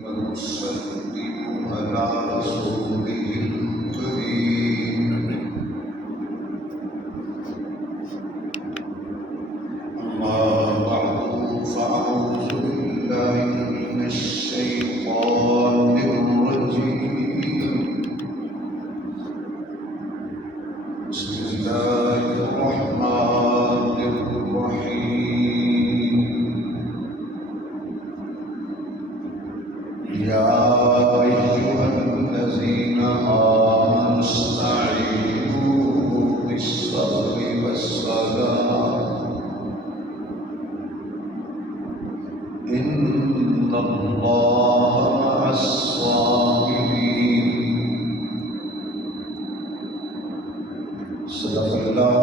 ونسلم على رسوله الكريم. أما بعد فأعوذ بالله من الشيطان الرجيم. بسم الله الرحمن الرحيم. يا أيها الذين آمنوا استعينوا بالصبر والصلاة إن الله مع الصابرين. صدق الله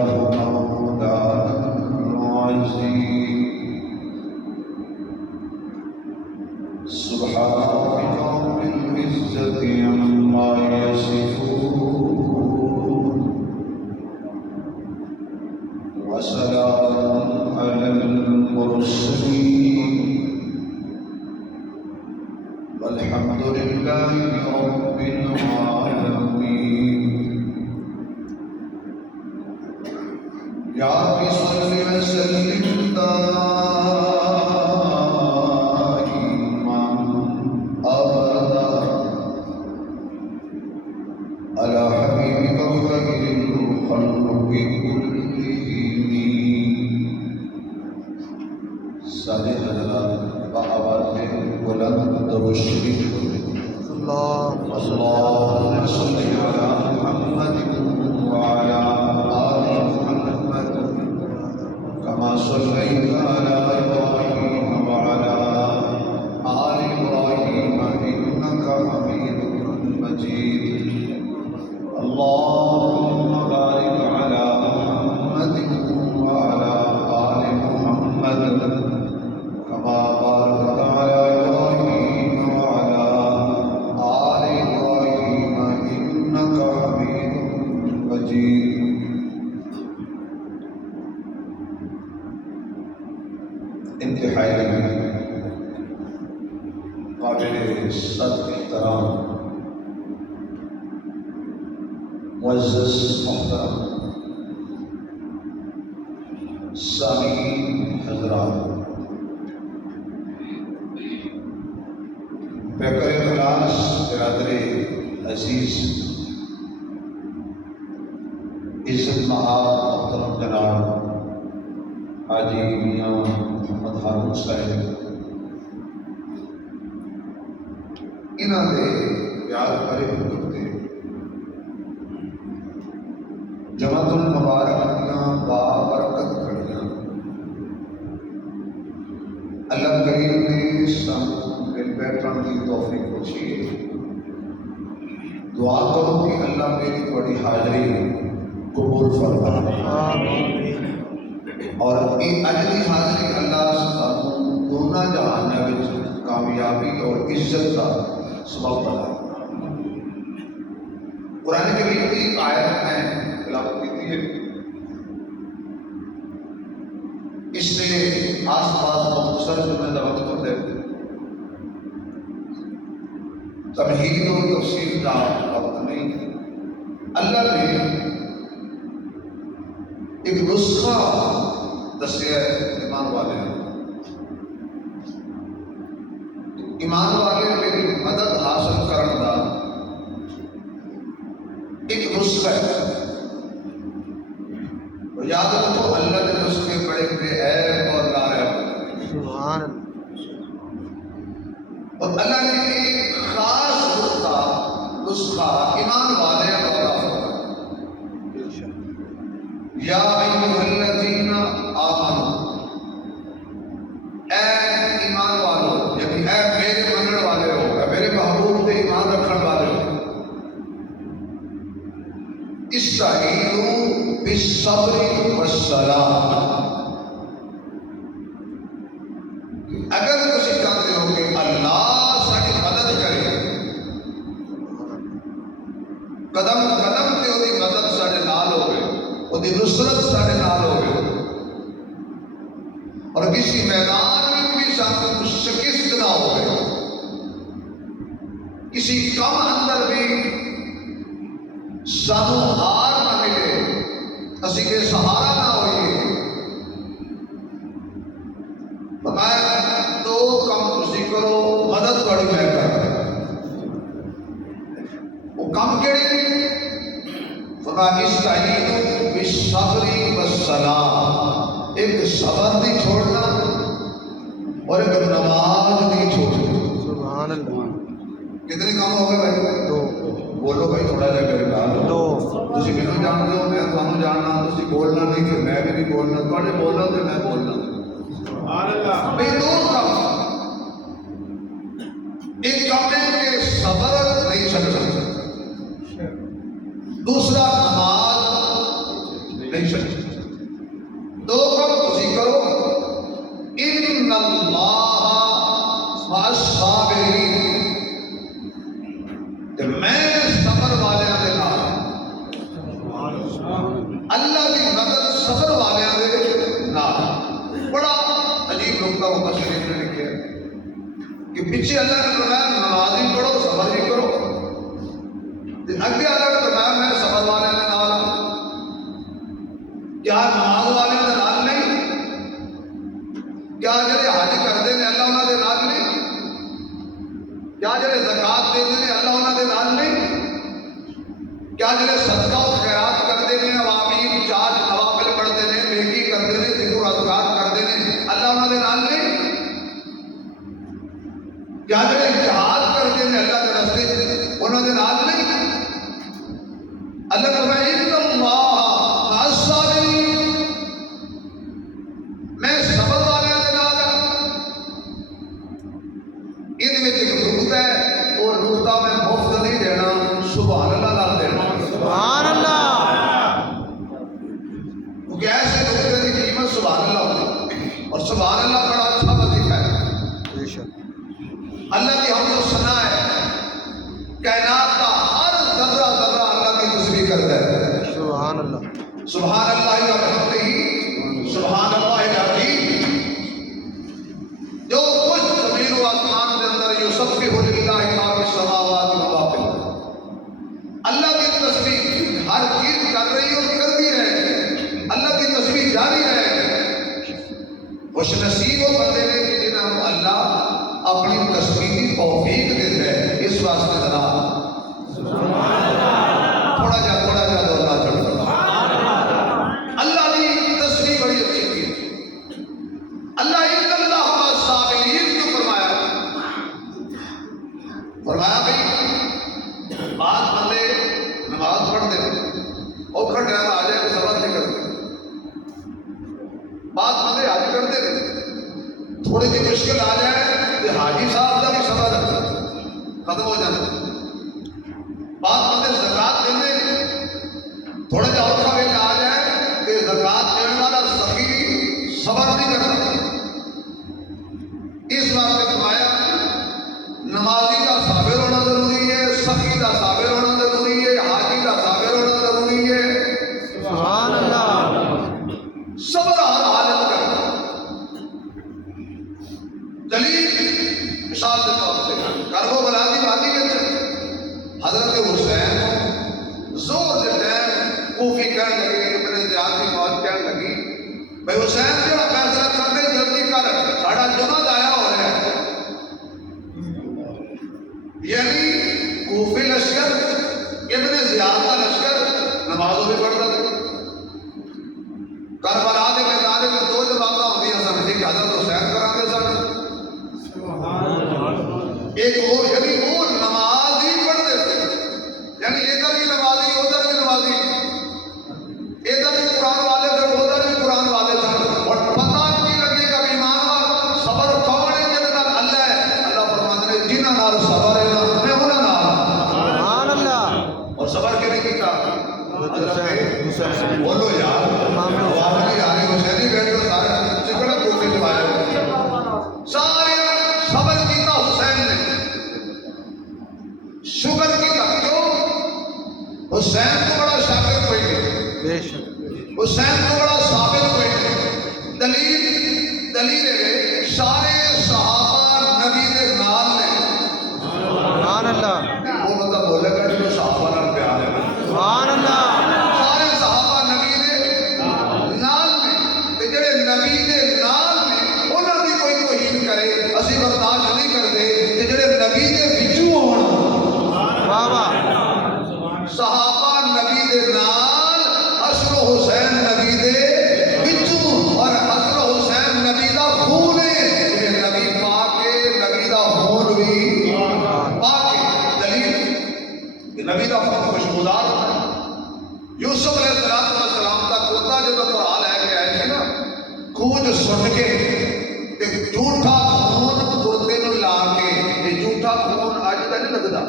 مولانا العظيم. سبحان رب العزة عما يصفون وسلام على المرسلين والحمد لله رب العالمين. يا رب صل وسلم على حبيبك خير الخلق كلهم. سارے حضرات بآواز بلند درود شریف اللهم صل على محمد وعلى آل محمد كما صليت على إبراهيم وعلى آل إبراهيم إنك حميد مجيد. اللهم بارك على محمد وعلى آل محمد كما باركت على إبراهيم وعلى آل إبراهيم إنك حميد مجيد. انتہائی قابل صد احترام معزز محترم سامعین حضرات، پیکر اخلاص برادر عزیز عزت مآب محترم جناب حاجی میاں محمد ہارون صاحب، انہاں دے پیار بھرے حضور دے جماعت المبارک دیاں بابرکت کھڑیاں اللہ کریم نے سن مل بیٹھن کی توفیق بخشی ہے. دعا کرو کہ اللہ میری بڑی حاضری قبول فرمائے اور یہ اجلی حاضری اللہ سانوں دونوں جہان وچ کامیابی اور عزت کا سبب بنائے. قرآن کریم کی آیت میں تلاوت کی ہے، اس نے آس پاس مختصر جملے وقت کر دے تمہید و تفصیل کا وقت نہیں. اللہ نے ایک نسخہ دسیا ایمان والے، ایمان والے میری مدد حاصل کرنے کا ایک نسخہ ہے. یاد رکھو اللہ نے نسخے بڑے بے عیب اور ناعیب، سبحان اللہ، اور اللہ نے ایک خاص نسخہ ایمان والے کو عطا فرمایا. یا ایھا الذین آمنوا، اے ایمان والو، یعنی اے میرے مننے والے ہو، اے میرے محبوب پہ ایمان رکھنے والے ہو، استعینوا بالصبر والصلاۃ. اگر تسی چاہتے ہو کہ اللہ ساری مدد کرے، قدم قدم تے وہ مدد سارے نال ہوئے، وہ نصرت سارے نال ہوئے، اور کسی میدان میں بھی سانوں شکست نہ ہوئے، کسی کم اندر بھی سانو ہار نہ ملے، اسی کے سہارا نہ ہوئیے۔ فرمایا دو کم تسی کرو، مدد بڑی میں کر۔ وہ کم کیڑی؟ فرمایا استعینوا بالصبر والصلاۃ، ایک صبر نہیں چھوڑنا اور ایک نماز نہیں چھوڑنا۔ سبحان اللہ۔ کتنے کام ہو گئے بھائی؟ دو۔ بولو بھائی تھوڑا جا میرے نال دو۔ تسی مینوں جانتے ہو، میں تھانوں جاننا، تسی بولنا نہیں پھر میں بھی نہیں بولنا، تواڈے بولنا تے میں بولنا۔ سبحان اللہ۔ بھئی دو کام، ایک کام ہے کہ صبر نہیں چھڈنا، دوسرا نماز نہیں چھڈنا۔ دو کام تسی کرو، ان اللہ مع الصابرین، کہ میں صبر والیاں دے نال، اللہ کی مدد صبر والیاں دے نال۔ بڑا عجیب نقطہ مفسرین نے لکھا ہے کہ پیچھے اللہ نے فرمایا نماز بھی پڑھو صبر بھی کرو، اگے اللہ نے فرمایا میں صبر والیاں دے نال ہاں۔ کیا نماز والیاں دے نال نہیں؟ کیا جڑے حج کرتے ہیں اللہ انہاں دے نال نہیں؟ کیا جڑے زکات دیندے نے اللہ انہاں دے نال نہیں؟ کیا جڑے صدقہ و خیرات کرتے ہیں، عوامین چاچ نوافل پڑھتے ہیں، نیکی کرتے ہیں، ذکر و اذکار کرتے ہیں، اللہ انہاں دے نال نہیں؟ کیا جڑے جہاد کرتے ہیں اللہ کے راستے انہاں دے نال نہیں؟ اللہ فرمائے ان اللہ مع الصابرین، میں صبر والیاں دے نال ہاں۔ یہ ایک نقطہ ہے، اور نقطہ میں مفت نہیں دینا، سبحان اللہ نال دینا۔ سبحان اللہ۔ کیونکہ ایسے نقطے کی قیمت سبحان اللہ ہوتی ہے، اور سبحان اللہ بڑا اچھا وظیفہ ہے۔ بے شک۔ اللہ کی حمد و ثنا ہے، کائنات کا ہر ذرہ ذرہ اللہ کی تسبیح کرتا ہے۔ سبحان اللہ۔ سبحان اللہ و بحمدہ، سبحان اللہ العظیم۔ جو کچھ زمین و آسمان کے اندر یسبح للہ ما فی السماوات و ما فی الارض، اللہ کی تسبیح ہر چیز کر رہی ہے اور کر بھی رہے ہیں، اللہ کی تسبیح جاری رہے۔ خوش نصیب وہ بندے نے کہ جنہوں اللہ اپنی تسبیح کی توفیق دیتا ہے۔ اس واسطے ذرا تھوڑا جا دوہرا چڑھ اللہ کی تسبیح بڑی اچھی تھی۔ اللہ ان اللہ مع الصابرین کیوں فرمایا؟ فرمایا بھائی بعض بندے نماز پڑھتے ہیں، اوکھا ٹائم آ جائے تو صبر نہیں کرتے۔ بعض بندے حج کرتے ہیں، تھوڑی سی مشکل آ جائے تو حاجی صاحب کا بھی صبر ختم ہو جاتا ہے۔ بعض بندے زکات دینے، تھوڑا جا اوکھا ویلا آ جائے کہ زکات دینے والا سخی صبر نہیں کرتا۔ اس بات نے فرمایا نمازی کا صابر ہونا ضروری ہے، سخی کا صابر ہونا ضروری ہے، حاجی کا صابر ہونا ضروری ہے۔ سبحان اللہ۔ صبر ہر حالت کرنا۔ دلیل مثال کے طور پہ کربو بلا دی باتیں حضرت حسین زور کے ٹائم کوفی کہنے لگے، ابن زیاد کی موت کہنے لگی بھائی حسین جو فیصلہ کر دے جلدی کر، ساڑھا جمعہ ضائع ہو رہا ہے۔ یعنی کوفی لشکر ابن زیاد کا لشکر نمازوں بھی پڑھتا تھا۔ کربلا کے میدان میں دو جماعتیں ہوتی ہیں سن، ایک حضرت حسین کراتے سن، ایک اور یعنی وہ نماز ہی پڑھتے تھے، یعنی ادھر بھی نمازی ادھر بھی نمازی، ادھر بھی قرآن والے تھے ادھر بھی قرآن والے تھے، اور پتہ نہیں لگے گا ایمان وال صبر کون ہے جنہاں نال اللہ ہے۔ اللہ فرماتے ہیں جنہاں نال صبر ہے میں انہاں نال۔ سبحان اللہ۔ اور صبر کے لیے کیا بولو یار، آواز نہیں آ رہی، حسینی بیٹھ کر سارے چکڑا کوفی جمائے سارے صبر کیتا حسین نے، شکر کیتا۔ کیوں؟ حسین تو بڑا شاکر کوئی نہیں، بے شک۔ حسین تو بڑا صابر کوئی نہیں۔ دلیل ہے سارے صحابہ نبی دے نال نے۔ سبحان اللہ۔ نبی دا خون خوشبودار ہوتا ہے۔ یوسف علیہ السلام کا کرتا جب بھرا لے کے آئے تھے نا کھوج سٹ کے ایک جھوٹا خون کرتے نو لا کے یہ جھوٹا خون اج تک نہیں لگتا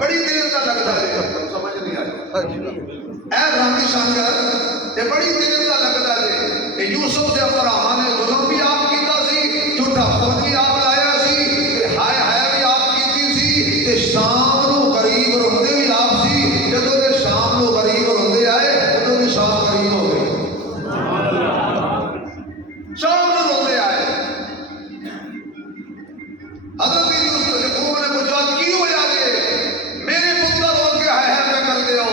بڑی دیر تک لگتا ہے سمجھ نہیں آئی اے رانی شنکر یہ بڑی دیر تک لگتا ہے کہ یوسف دے بھراواں نے ظلم بھی آپ کیتا سی جھوٹا خون بھی آپ لایا سی تے ہائے ہائے بھی آپ کیتی سی تے شام نو قریب روندے بھی آپ سی جدوں تے شام نو قریب روندے آئے جدوں تے شام قریب ہو گئی شام نو روندے آئے حضرت یوسف یعقوب نے پوچھا کی ہویا جی میرے پتر ہو کے ہائے ہائے پہ کر دے ہو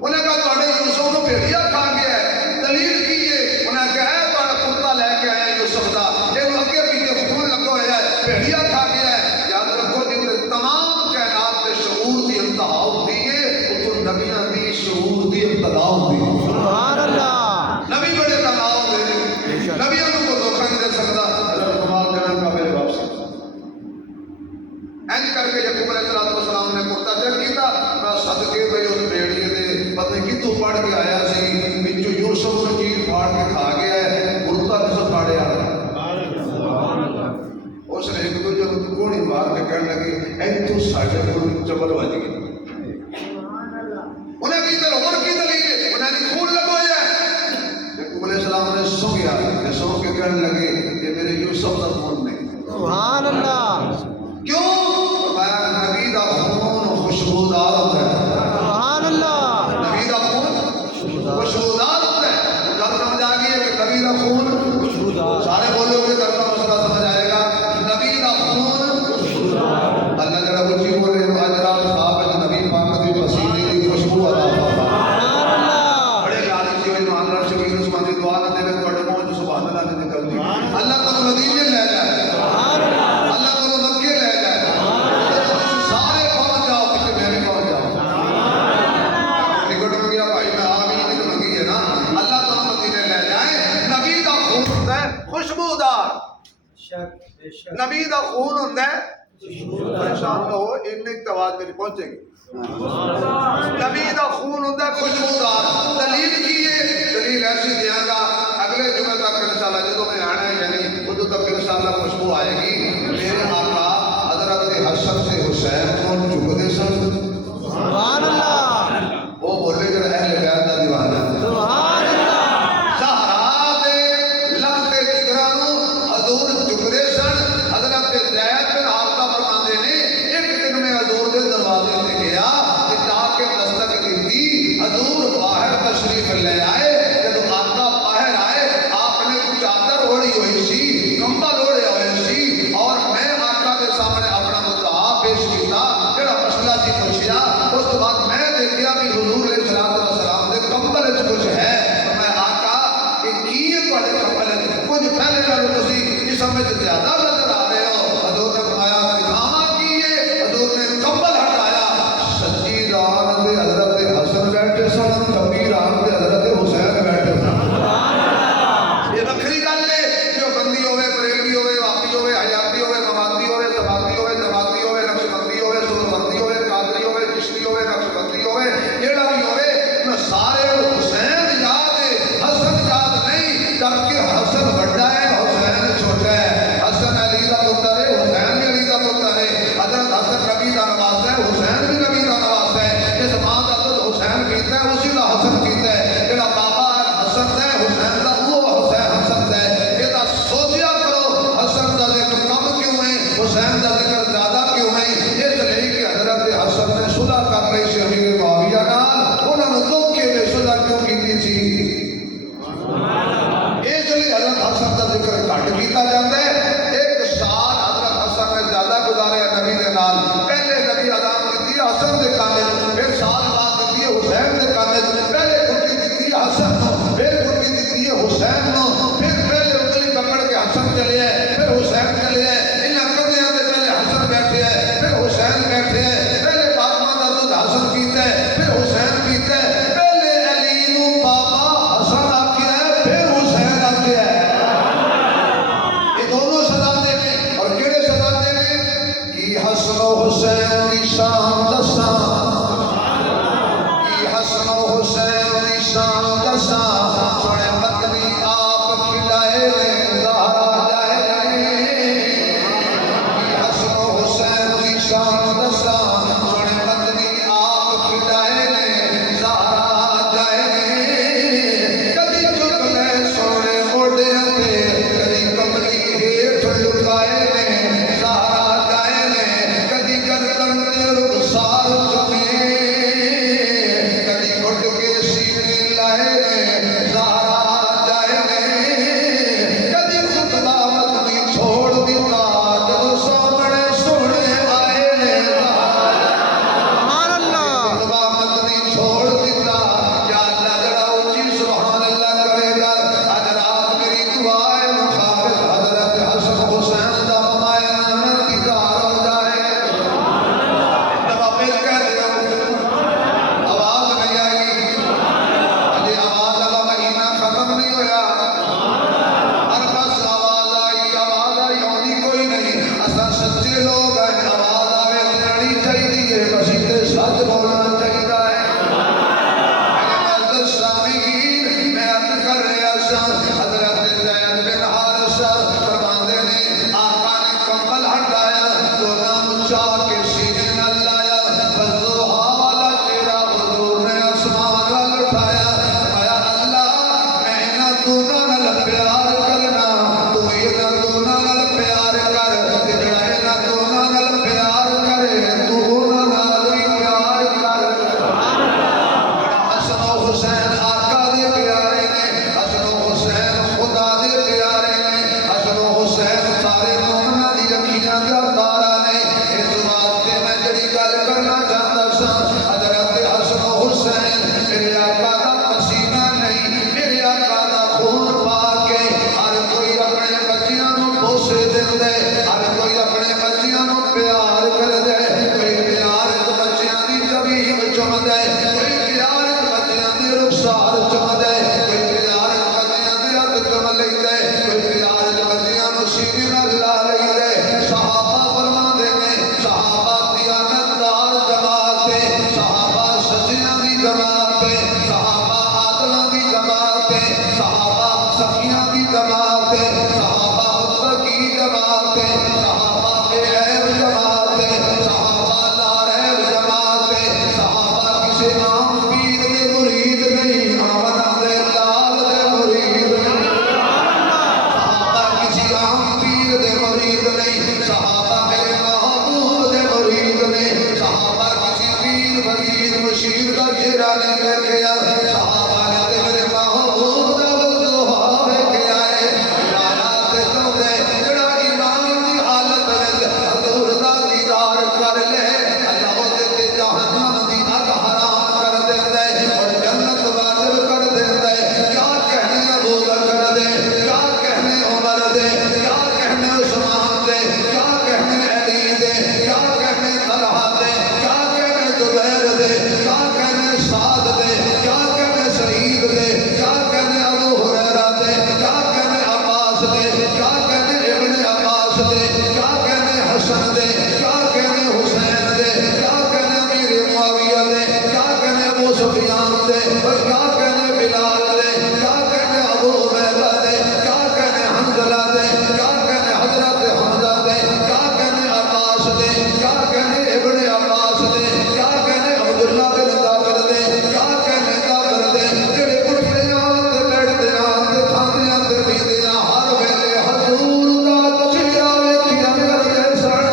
انہیں کہا تھوڑے یوسف کو بھیڑیا کھا گیا ہے دلیل کی ہے انہیں کہا ہے تھوڑا کرتا لے کے آیا یوسف دا جن اگے پیچھے خون لگا ہوا ہے بھیڑیا کھا گیا ہے یاد رکھو جن تمام کائنات کے شعور دی انتہا ہوتی ہے وہ نبیوں دی شعور دی ابتدا ہوتی ہے سبحان اللہ نبی بڑے تناؤ ہوتے ہیں نبیوں کو دھوکہ نہیں دے سکتا حضرت کمال جناب کا میرے باپ سے اینج کر کے یعقوب علیہ السلام نے کرتا چیک کیتا میں صدقے پہ اس بھیڑیے دے پتہ نہیں کتوں پڑھ کے آیا سی بچوں یوسف کو چیز پھاڑ کے کھا گیا ہے کرتا کسے پھاڑیا اس نے ایک دوجے کو کوڑی مار کے کہنے لگی اے تو ساڈے کو چبل بج گئی انہیں کی دل اور کی دلیل ہے انہیں کی خون لگو ہے یعقوب علیہ السلام نے سو گیا کہ سو کے کہنے لگے کہ میرے یوسف کا خون نہیں سبحان اللہ کیوں فرمایا نبی دا خون خوشبودار ہوتا ہے سبحان اللہ نبی دا خون خوشبودار ہوتا ہے جب سمجھ آ گئی ہے کہ نبی دا خون خوشبودار سارے بولو گے تب کا مسئلہ سمجھ آئے گا نبی دا خون خوشبودار اللہ جڑا بچی بول رہے ہیں اجرات صاحب نبی پاک دی پسینے دی خوشبو عطا سبحان اللہ بڑے لالچی ہوئے ایمان رکھ شکر عثمان دی دعا نہ دے تواڈے منہ چ سبحان اللہ نہیں نکلدی اللہ کو مدینے لے جائے سبحان اللہ اللہ کو مکے لے جائے سارے پہنچ جاؤ پیچھے میرے پہنچ جاؤ ٹکٹ مل گیا بھائی میں آمین نہیں منگی ہے نا اللہ کو مدینے لے جائے نبی دا خون ہوتا ہے خوشبودار نبی دا خون ہوتا ہے پریشان نہ ہو ان کی آواز میری پہنچے گی نبی دا خون ہوتا ہے خوشبودار دلیل کی ہے دلیل ایسی دیا گا اگلے جمعے تک انشاءاللہ جدو میں آنا ہے یعنی ادو تک انشاءاللہ خوشبو آئے گی میرے آقا حضرت حسن سے حسین کو چکتے سن سبحان اللہ وہ بولے جو اہل بیت دا دیوانہ سبحان اللہ زہرا دے لگتے جگرانو حضور چکتے سن حضرت زید بن حارثہ فرماندے نے ایک دن میں حضور دے دروازے سے گیا جا کے دستک دی حضور باہر تشریف لے آئے جب آقا باہر آئے آپ نے چادر اوڑھی ہوئی سی کمبل اوڑھے ہوئے سی اور میں آقا کے سامنے اپنا مدعا پیش کیتا جڑا مسئلہ سی پوچھیا اس کے بعد میں دیکھیا کہ حضور علیہ السلام دے کمبل وچ کچھ ہے تو میں آقا کہ کی ہے تواڈے کمبل وچ کچھ پہلے نالوں تسی اس سمجھ زیادہ نظر آ رہے ہو حضور نے فرمایا دکھاواں کی ہے حضور نے کمبل ہٹایا سچی رات دے حضرت حسن بیٹھے سن کبھی رات دے حضرت حسین بیٹھے سن یہ وکری گل ہے جو بندی ہوئے بریلوی ہوئے واپی ہوئے حیاتی ہوئے مواتی ہوئے سباتی ہوئے جماعتی ہوئے نقشبندی ہوئے سوربندی ہوئے قادری ہوئے چشتی ہوئے نقشبندی ہوئے جیڑا بھی ہوئے سارے حسین یاد ہے حسن یاد نہیں جبکہ حسن بڑا ہے حسین چھوٹا ہے حسن علی دا پتر ہے حسین بھی علی دا پتر ہے حضرت حسن نبی دا نواز ہے حسین بھی نبی دا نواز ہے جس ماں کا دودھ حسین پیتا ہے اسی کا حسن پیتا ہے جڑا بابا حسن ہے حسین دا وہ حسین حسن ہے یہ سوچیا کرو حسن دا ذکر کم کیوں ہے حسین دا ذکر زیادہ کیوں ہے اس لیے کہ حضرت حسن نے صلح کر رہی سی امیر معاویہ نال انہوں نے دھوکے میں صلح کیوں کیتی سی اس لیے حضرت حسن کا ذکر گھٹ کیتا جاتا ہے ایک سال حضرت حسن نے زیادہ گزارے نبی دے نال پہلے نبی اذان دیتی ہے حسن دے کانے پھر سال بعد دیتی ہے حسین دے کانے پہلے گھٹی دیتی ہے حسن نو پھر گھٹی دیتی ہے حسین نو پھر پہلے انگلی پکڑ کے حسن چلے ہے پھر حسین چلے ہے ان کندیاں دے پہلے حسن سچے لوگ ہیں آواز آوے دینی چاہیے مسیح سچ بولنا چاہیے میں عرض کر رہا سا حضرت زید بن حارثہ فرماندے نے آقا نے کمبل ہٹایا دونوں چاہ کے سینے نال لایا بزوہا والا چہرہ حضور نے آسمان وال اٹھایا فرمایا اللہ میں انہاں دونوں نال پیار کرنا تو انہاں دونوں نال پیار کر تے جڑا انہاں دونوں نال پیار کرے تو انہاں نال بھی پیار کر حسن و حسین آقا دے پیارے نے حسن و حسین خدا دے پیارے نے حسن و حسین سارے مومناں دی اکھیاں دا تارا نے اس واسطے میں جڑی گل کرنا چاہتا سا حضرت حسن و حسین میرے آقا دا پسینہ نہیں میرے آقا دا خون پا کے ہر کوئی اپنے بچیاں نو بوسے دے ہر کوئی اپنے بچیاں نو پیار کر دے کوئی پیار بچیاں دی زمین چم دے کوئی پیار بچیاں دی رخسار چم دے کوئی پیار بچیاں دی ہاتھ چم لئی دے کوئی پیار بچیاں نو سینے نال لا لئی دے صحابہ فرماندے نے صحابہ دیانتدار جماعت صحابہ سچیاں دی جماعت صحابہ عادلاں دی جماعت صحابہ سخیاں دی جماعت صحابہ متقی جماعت صحابہ بے عیب جماعت صحابہ ناریب جماعت صحابہ کسی عام پیر دے مرید نہیں آمنہ دے لال دے مرید نہیں صحابہ کسی عام پیر دے مرید نہیں صحابہ میرے محبوب دے مرید نہیں صحابہ کسی پیر فرید مشیر دا گھیرا نہیں لے کے آئے صحابہ نے تے میرے محبوب دا وضوحا لے کے آئے ایمانات تو دے جڑا ایمان دی حالت میں حضور دا دیدار کر لے اللہ دے تے جہنم دی اگ حرام کر دے دے اور جنت واجب کر دے دے کیا کہنے ابو بکر دے کیا کہنے عمر دے کیا کہنے عثمان دے کیا کہنے علی دے کیا کہنے طلحہ دے کیا کہنے زبیر دے کیا کہنے سعد دے کیا کہنے سعید دے کیا کہنے ابو ہریرہ دے کیا کہنے عباس دے کیا کہنے ابن عباس دے کیا کہنے حسن دے کیا کہنے حسین دے کیا کہنے امیر معاویہ دے کیا کہنے ابو سفیان دے اور کیا کہنے بلال دے کیا کہنے ابو عبیدہ دے کیا کہنے حنظلہ دے کیا کہنے حضرت حمزہ دے کیا کہنے عباس دے کیا کہنے ابن عباس دے کیا کہنے عبداللہ بن جابر دے کیا کہنے جابر دے تیرے اٹھتے آتے بیٹھتے آتے کھاتے آتے پیتے ہر ویلے حضور دا چہرہ ویکھیا کردے سن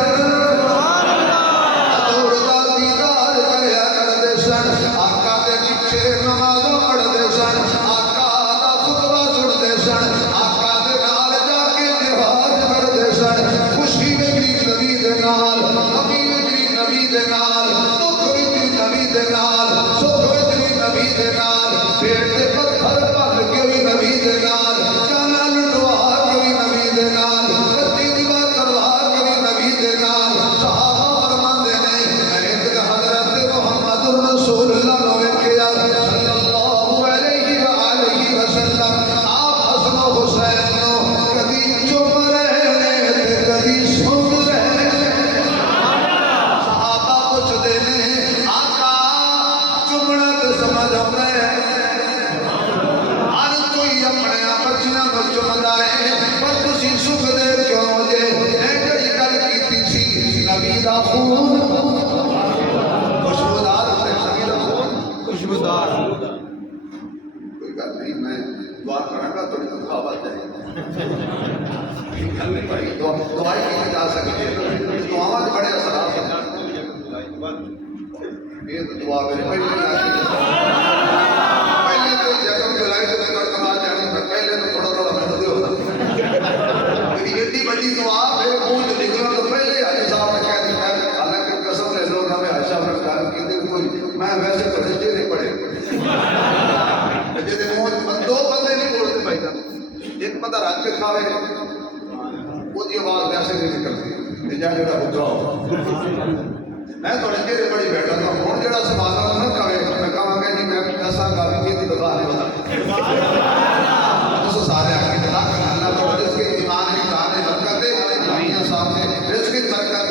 حضور دا دیدار کریا کردے سن آقا دے پیچھے نمازاں پڑھدے سن آقا دا خطبہ سنتے سن آقا دے نال جا کے جہاد کردے سن خوشی وچ بھی نبی دے نال غمی وچ بھی نبی دے نال دکھ وچ بھی نبی دے نال سکھ وچ بھی نبی دے نال پیٹ تے پتھر بھر کے بھی نبی دے نال جانا لٹوا کے بھی نبی دے نال کچی دیوا کروا کے بھی نبی دے نال صحابہ فرماندے نے ایک حضرت محمد رسول اللہ نو ویکھیا صلی اللہ علیہ وآلہ وسلم آپ حسن و حسین نو کدی چم رہے نے تے کدی سن رہے نے صحابہ پوچھدے نے آقا چمنا تے سمجھ آوندا ہے ہر کوئی اپنے بچیاں کو چمدا ہے پر تسی سکھدے کیوں جے اے جڑی گل کیتی سی نبی دا خون خوشبودار ہوتے نبی دا خون خوشبودار کوئی گل نہیں میں دعا کراں گا تھوڑی تنخواہ بڑھ جائے گل نہیں بھائی دعائیں کی جا سکتی ہے دعاواں بڑے اثرات ہیں یہ دعا میرے پہلے تو یکم جولائی سے میں کہا جانے پہلے تو تھوڑا تھوڑا میں دے ہوتا میری اتنی بڑی دعا میرے منہ سے نکلنا تو پہلے حاجی صاحب نے کہہ دیا حالانکہ قسم لے لو نہ میں عائشہ نے کہا کہ کوئی میں ویسے تو رجے نہیں پڑے رجے دے منہ دو بندے نہیں بولتے بھائی جان ایک بندہ رج کے کھاوے وہ دی آواز ویسے نہیں نکلتی جا جڑا اٹھاؤ میں تھوڑے چہرے بڑی بیٹھا تھا ہوں جڑا سوال نہ کہے میں کہاں گا جی میں ایسا گا بھی یہ بتا نہیں ہوتا تو سارے آگے جنا کرنا تو جس کے ایمان کی کہانی برکت ہے نبیوں صاحب سے رزق کی برکت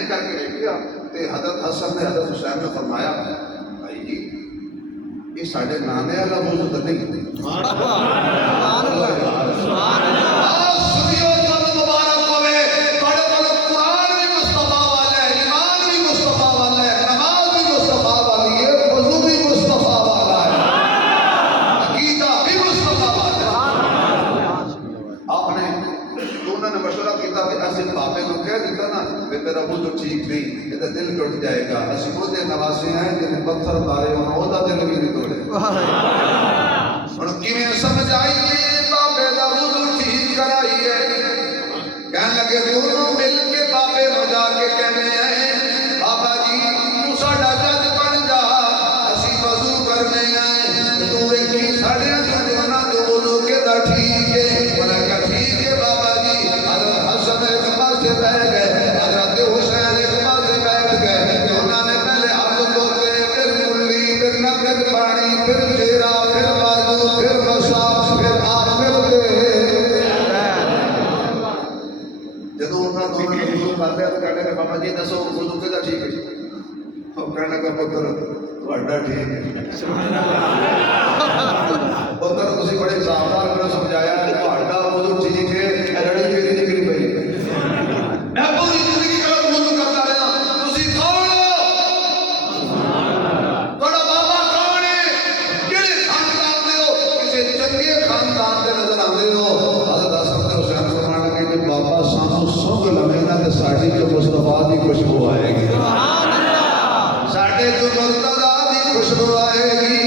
این کر کے دیکھا تے حضرت حسن نے حضرت حسین نے فرمایا بھائی جی یہ ساڈے نانے والا موضوع تو نہیں تیرا وہ تو ٹھیک نہیں، یہ تو دل ٹوٹ جائے گا، اسی وہ دے نواسے ہیں جنہیں پتھر تارے ہونا ہوتا دل بھی نہیں توڑے اور کیویں سمجھ آئیے بابے دا وضو ٹھیک کرائیے کہنے لگے دونوں مل کے بابے نو جا کے کہنے آئے بابا جی تو ساڈا جج بن جا اسی وضو کرنے آئے تو ویکھی ساڈے دونوں تو وضو کے دا ٹھیک ہے انہاں نے کہا ٹھیک ہے بابا جی حضرت حسن ایک پاسے بیٹھ گئے بابا جی دسو وضو کیدا ٹھیک ہے او کہنے لگا پتر تہاڈا ٹھیک ہے پتر تسی بڑے صافدار کرو سمجھایا کہ تہاڈا وضو ٹھیک ہے لڑائی میری نکلی پئی میں پوری زندگی غلط وضو کرتا رہا تسی کون ہو تہاڈا بابا کون ہے کہڑے خاندان دے ہو کسے چنگے خاندان دے نظر آندے ہو حضرت حسن تے حسین فرمان لگے کہ بابا سانو سنگ لوے نا تے ساڈی جو مصطفیٰ دی خوشبو آئے گی ساڈے جو مرتضیٰ دی خوشبو آئے گی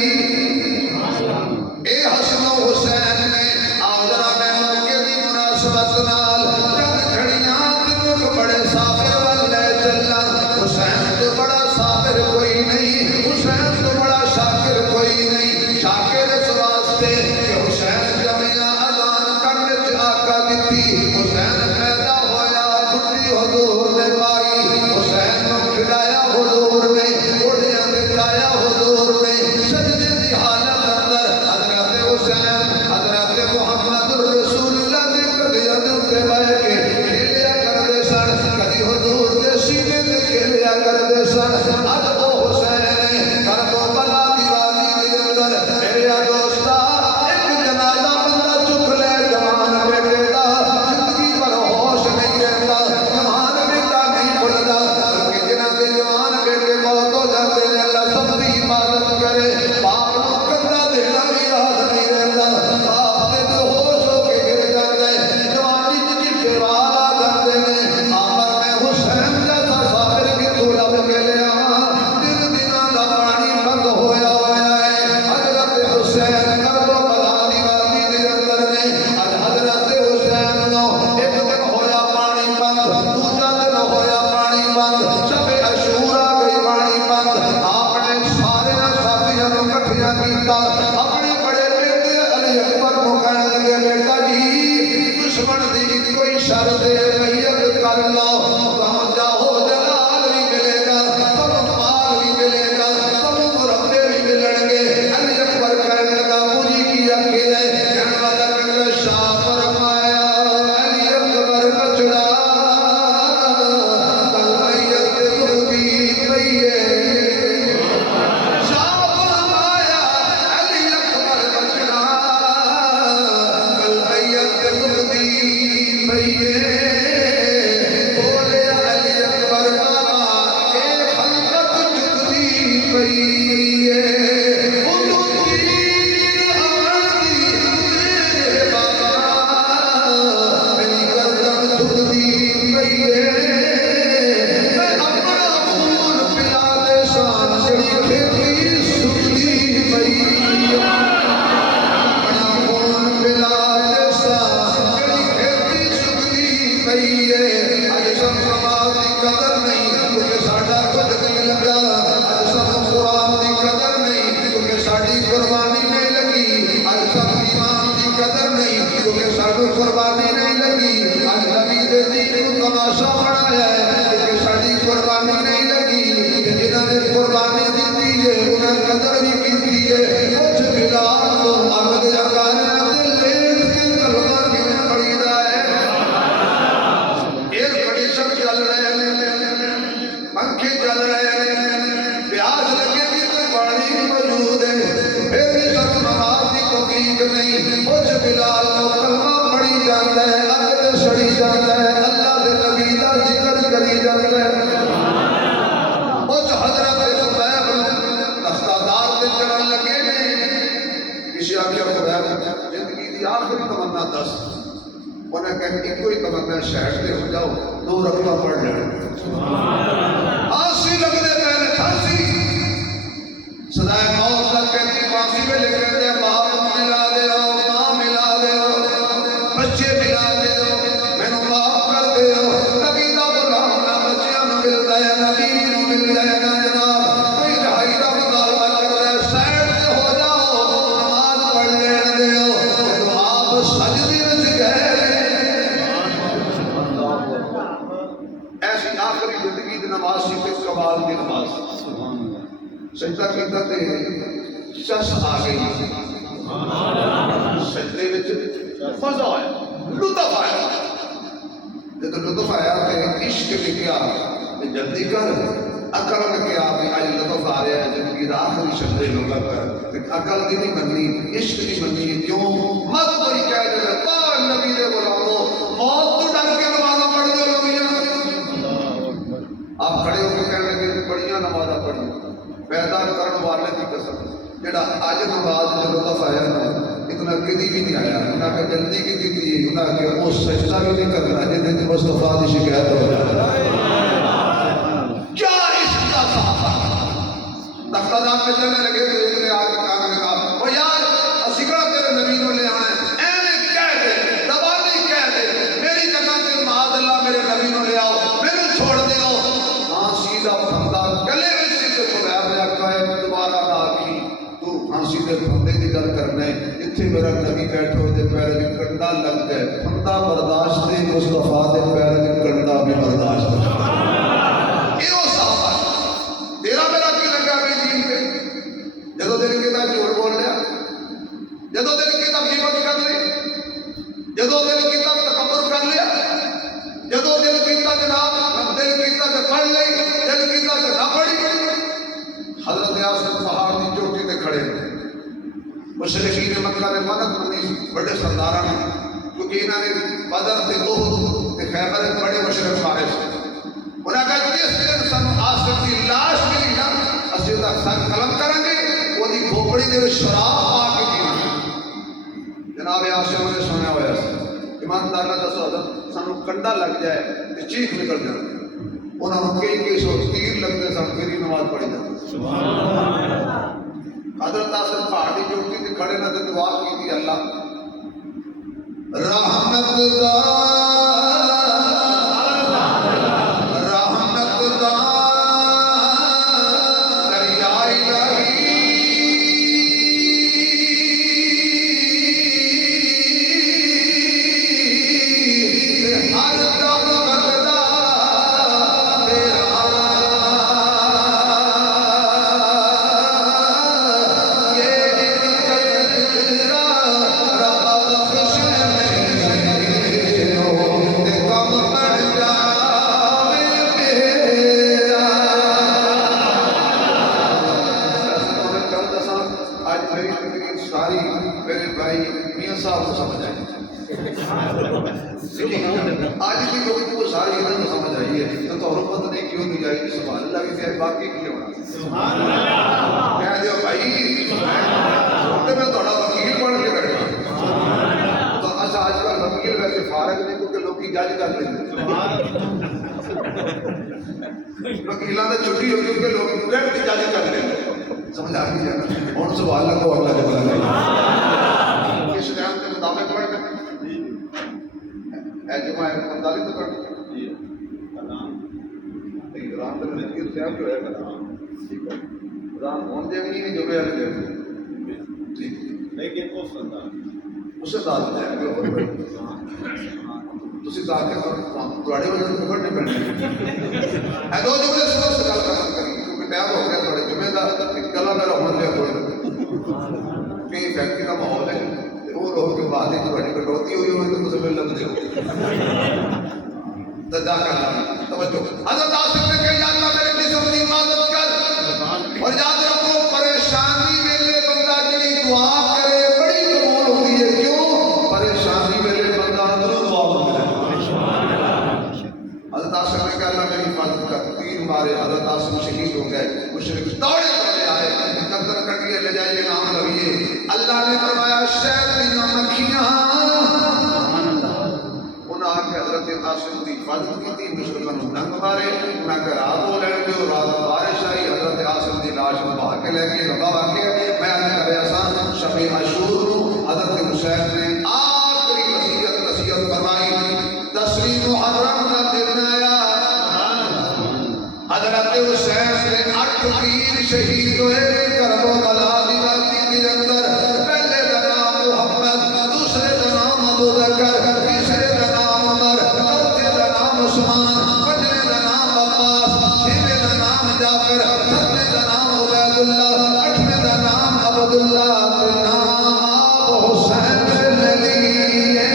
اے حسن و حسین نے آجرا میں موقع دی مناسبت نال جب گھڑیاں دنوں بڑے صابر والے چلنا حسین تو بڑا صابر کوئی نہیں حسین تو بڑا شاکر کوئی نہیں شاکر اس واسطے کہ حسین جمعیاں اذان کرنے چ آقا دیتی حسین پیدا ہویا چھٹی حضور نے پائی حسین کو کھلایا حضور نے اڑیاں دکھایا حضور نے سجدے دی حالت اندر حضرت حسین حضرت محمد رسول اللہ نے کدی حضور تے بیٹھ کے کھیلیا کردے سن کدی حضور دے سینے تے کھیلیا کردے سن اج او حسین کربلا دی وادی دے اندر میرے دوستا ایک جنازہ بندہ چک لے جوان بیٹے دا زندگی پر ہوش نہیں رہتا جوان بیٹا نہیں بھولدا کہ جنہاں دے جوان بیٹے موت ہو جاتے ہیں اللہ سب دی حفاظت کرے باپ نو کندھا دینا بھی یاد نہیں رہتا باپ تے بے ہوش ہو کے گر جاتا ہے جوانی چ چٹے وال آ جاتے ہیں آخر میں حسین جیسا صابر کی تو لب کے لے آواں دن دناں دا پانی بند ہویا ہوا ہے حضرت حسین کربلا دی وادی دے اندر نے اج حضرت حسین نو ایک دن ہویا پانی بند دوجا دن ہویا پانی بند شب عاشورا گئی پانی بند آپ نے سارے ساتھیاں نو اکٹھیاں کیتا اپنے بڑے بیٹے علی اکبر کو کہنے لگے بیٹا جی دشمن دی کوئی شرط ہے میت کر لو کہاں جاؤ جلال بھی ملے گا تم مال بھی ملے گا تم مربے بھی ملیں گے علی اکبر کہنے لگا مجھے کی یقین ہے کہنے والا کہ شاہ فرمایا علی اکبر بچڑا کل میت مردی پئی ہے شاہ فرمایا علی اکبر بچڑا کل میت مردی پئی ہے بولے علی اکبر بابا اے خلقت جدی پئی ہے قربانی نہیں لگی آج نبی دے دین کو تماشا بنایا ہے کہ ساری قربانی نہیں لگی کہ جنہوں نے قربانی دیتی ہے انہیں قدر بھی کیتی ہے کچھ بلال کو اگد اکارا دل لے کے کلمہ کیوں پڑھی رہا ہے ایک بڑی شب چل رہے ہیں کہ نہیں وہ جو بلال نو کلمہ پڑھی جاندا ہے اگ تے سڑی جاندا ہے اللہ دے نبی دا ذکر کری جاندا ہے وہ جو حضرت خبیب رفتادار تے چلن لگے نے کسی آخیا خبیب زندگی دی آخری تمنا دس انہیں کہا ایک کوئی تمنا شہر دے ہو جاؤ 2 رکعتاں پڑھ لے آنسی لگنے پہلے پھانسی سدائے موت تک کہتی پھانسی پہ لے کر دے باپ ملا دے ماں ملا دے بچے ملا دے میں نے معاف کر دے نبی دا غلام نہ بچیاں نو ملدا ہے نبی نو ملدا ہے نہ جناب کوئی رہائی دا مطالبہ کردا ہے سائڈ تے ہو جاؤ نماز پڑھ لین دیو آپ سجدے وچ گئے ایسی آخری زندگی دی نماز سی تے کمال دی نماز سجدہ کیتا تے چس آ گئی سجدے وچ مزہ آیا لطف آیا جب لطف آیا تے عشق نے کیا تے جلدی کر عقل نے کیا کہ آج لطف آ رہا ہے زندگی دا آخری سجدے لوگا کر تے عقل دی نہیں مننی عشق دی مننی کیوں مت کوئی کہہ دے پاک نبی دے غلامو موت تو ڈر کے نمازاں پڑھ دے لوگیاں آپ کھڑے ہو کے کہنے لگے بڑیاں نمازاں پڑھی پیدا کرن والے کی قسم جڑا اج نماز جو لطف آیا نا اتنا کدی بھی نہیں آیا انہاں کہ جلدی کی تھی انہاں کہ وہ سجدہ بھی نہیں کرنا جے دن مصطفیٰ دی شکایت ہو جائے کیا عشق کا صحابہ تختہ دار پہ چلنے لگے تو ایک نے آ کے کہا نے کہا او یار اسکڑا تیرے نبی نو لے آنا ہے ایویں کہہ دے زبانی کہہ دے میری جگہ تے معاذ اللہ میرے نبی نو لے آؤ میرے چھوڑ دیو ہاں سیدھا بندہ گلے دوبارہ آخی تو ہانسی دے بندے کی گل کرنا ہے اتنے میرا نبی بیٹھو دے پیر بھی کنڈا لگ گئے بندہ برداشت دے مصطفیٰ دے پیر بھی کنڈا بھی برداشت دے یہ وہ صحابہ تیرا میرا کی لگا بھی دین پہ جدو دل کیتا جھوٹ بول لیا جدو دل کیتا غیبت کر لی جدو دل کیتا تکبر کر لیا جدو دل کیتا جناب دل کیتا تے پڑھ لئی دل کیتا تے نہ پڑھی حضرت آسف پہاڑ کی چوٹی تے کھڑے مشرقین مکہ نے مدد منی بڑے سرداراں نے کیونکہ انہوں نے بدر تے احد تے خیبر بڑے مشرق مارے سے انہاں کہا جس دن سن آسف کی لاش ملی نا اسی دا سر قلم کریں گے وہ دی کھوپڑی دے شراب پا کے پینا جناب آسف نے سنیا ہوا سی ایماندار نہ دسو حضرت سانو کنڈا لگ جائے تے چیخ نکل جائے انہوں نے کئی سو تیر لگتے سن پھر نماز پڑھی جاتی حضرت آسف پہاڑی چوٹی تے کھڑے نہ تے دعا کی تھی اللہ رحمت دا رحمت دا دریا الہی ہر دم بردہ ساری میرے بھائی میاں صاحب کو سمجھ آئی آج کی گفتگو ساری ادھر سمجھ آئی ہے تو تمہیں پتہ نہیں کیوں نہیں آئی سبحان اللہ کی ہے باقی کی ہونا کہہ دیو بھائی تو میں تھوڑا وکیل پڑھ کے بیٹھا تو اچھا آج کل وکیل ویسے فارغ نہیں کیونکہ لوگ جج کر لیتے وکیلاں نے چھٹی ہو کیونکہ لوگ ڈائریکٹ جج کر لیتے سمجھ آ گئی ہے اور سوال نہ تو اللہ کے بلا نہیں اس ٹائم کے مطابق پڑھ کے اے جمعہ 45 تو پڑھ جی کلام تو میں نے کیا جو ہے کلام ٹھیک ہے کلام ہون دے نہیں جو ہے ٹھیک لیکن اس انداز ہے کہ اور تسی تا کے تواڈے وجہ تو پڑھنے پڑنے اے دو جملے سے گل کریں کیونکہ ٹائم ہو گیا تھوڑے جمعے دا گلا میرا ہونے دیا تھوڑے کئی فیکٹری کا ماحول ہے وہ لوگ کے بعد ایک تھوڑی کٹوتی ہوئی ہوئی تو تمہیں لگ دے تدا کرنا توجہ حضرت آصف نے کہا یا اللہ میرے جسم کی حفاظت کر اور یاد رکھو پریشانی ویلے بندہ جڑی دعا کرے بڑی قبول حضرت آصم نے کہا اللہ میری حفاظت کر، تین مارے حضرت آصم شہید ہو گئے، مشرک دوڑے دوڑے آئے، قدر کٹیے لے جائیے نام لگیے، اللہ نے فرمایا شہد دی مکھیاں انہاں کے حضرت آصم کی حفاظت کی تھی، مشرکوں نے ڈنگ مارے، انہاں کے رات ہو لین دیو، رات بارش آئی، حضرت آصم کی لاش باہر کے لے کے لگا کے میں نے کرے آسان شب عاشور حضرت حسین نے آخری نصیحت فرمائی، 10ویں محرم کا دن آیا، حضرت حسین نے 8 تیر شہید ہوئے کربلا دی وادی کے اندر، پہلے کا نام محمد، دوسرے کا نام ابوبکر، تیسرے کا نام عمر، چوتھے کا نام عثمان، پنجویں کا نام عباس، چھویں کا نام جعفر، ساتویں کا نام عبید اللہ، 8ویں کا نام عبداللہ، نام آپ حسین نے لیے،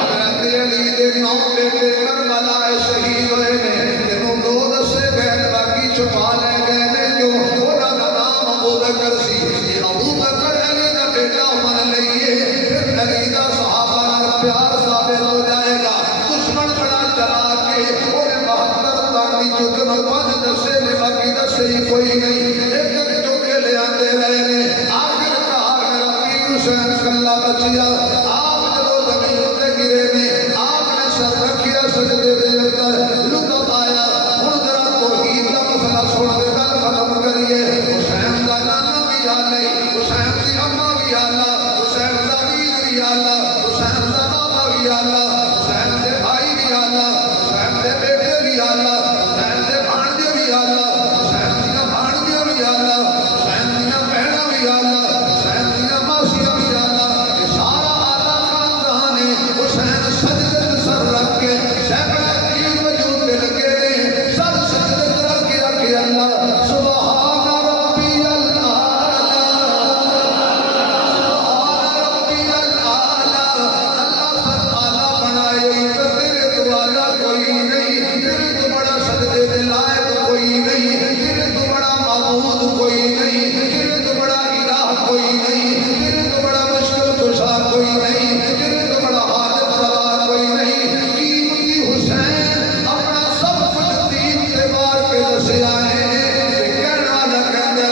حضرت علی دے 9 بیٹے کربلا شہید ہوئے نے، جنہوں 2 دسے گئے باقی چھپا لے گئے نے، کیوں انہاں دا نام ابوبکر سی، یہ ابوبکر علی دا بیٹا عمر لئیے، پھر علی دا صحابہ نال پیار ثابت ہو جائے گا، دشمن بڑا چلا کے انہیں 72 تاکی چکن 5 دسے نے باقی دسے ہی کوئی نہیں، ایک ایک چکے لے آتے رہے نے، آخر کہا میرا پیر حسین کلا بچیا، آپ جدو زمین تے گرے نے، آپ نے سر رکھیا سجدے دے اندر، لطف آیا، ہن ذرا توحید کا مسئلہ چھوڑ دے گل ختم کریے، حسین دا نانا بھی نہیں، حسین دی اماں بھی آلہ، حسین دا ویر بھی آلہ، حسین دا بابا بھی آلہ، حسین دے بھائی بھی آلہ، حسین دے بیٹے بھی آلہ، حسین دے بھانجے بھی آلہ، حسین دیاں بھانجیاں بھی آلہ، حسین دیاں بہناں بھی آلہ، حسین دیاں ماسیاں بھی آلہ، یہ سارا آلہ خاندان ہے، حسین سجدے تے سر رکھ کے سینکڑے تیر وجود دے لگے نے، سر سجدے تے رکھ کے اللہ سبحان ربی العالی، سبحان ربی العالی، اللہ سر آلہ بنائے تو تیرے تو آلہ کوئی نہیں، تیرے تو بڑا سجدے دے لائق کوئی نہیں، تیرے تو بڑا معبود کوئی نہیں، تیرے تو بڑا الہ کوئی نہیں، تیرے تو بڑا مشکل کشا کوئی نہیں، تیرے تو بڑا حاجت روا کوئی نہیں، قیمتی حسین اپنا سب کچھ دین کے بار کے دسے آئے کہ کہنا لگا دے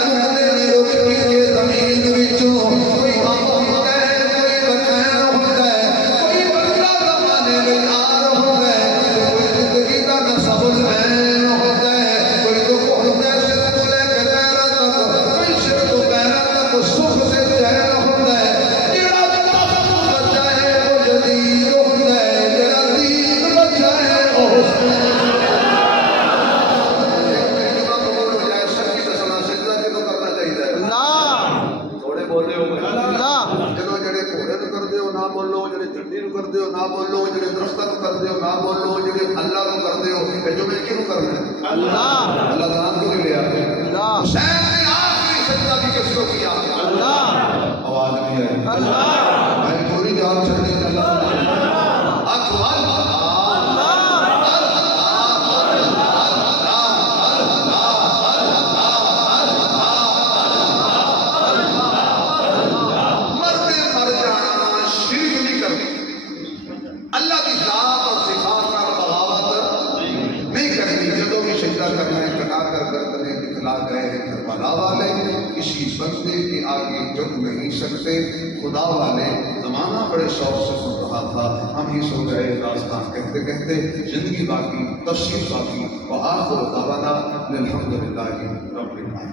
رکھ کے زمین وچوں کوئی ہم ہوتا ہے، کوئی بچین ہوتا ہے، کوئی بندہ زمانے میں آر ہوتا ہے، کوئی زندگی کا نصب العین ہوتا ہے، کوئی تو ہوتا ہے شرک کو لے کے پیرا تک، کوئی شرک کو پیرا تک سکھ سے چین ہوتا ہے، جڑا تخت بچا ہے وہ جدید ہوتا ہے، جڑا دین بچا ہے وہ حسین۔ تھوڑے بولے ہو چلو جڑے گھوڑے نو کر دیو نہ بولو، جڑے چنڈی نو کر دیو نہ بولو، جڑے درختہ نو کر دیو نہ بولو، جڑے اللہ نو کر دیو، کہ جو میں کیوں کرنا ہے اللہ کا نام کیوں لے آتے ہیں؟ حسین نے آخری سجدہ بھی کس کو کیا؟ آواز نہیں آئی، میں پوری جواب چھڑنے کا اللہ اکبر اللہ کی ذات اور صفات کا بغاوت نہیں کرنی، جدو بھی سجدہ کرنا ہے کٹا کر گردنے دکھلا گئے کربلا والے، کسی بندے کے آگے جھک نہیں سکتے، خدا والے زمانہ بڑے شوق سے سن رہا تھا، ہم ہی سو گئے داستان کہتے کہتے، زندگی باقی، تفصیل باقی، وآخر دعوانا الحمدللہ رب العالمین۔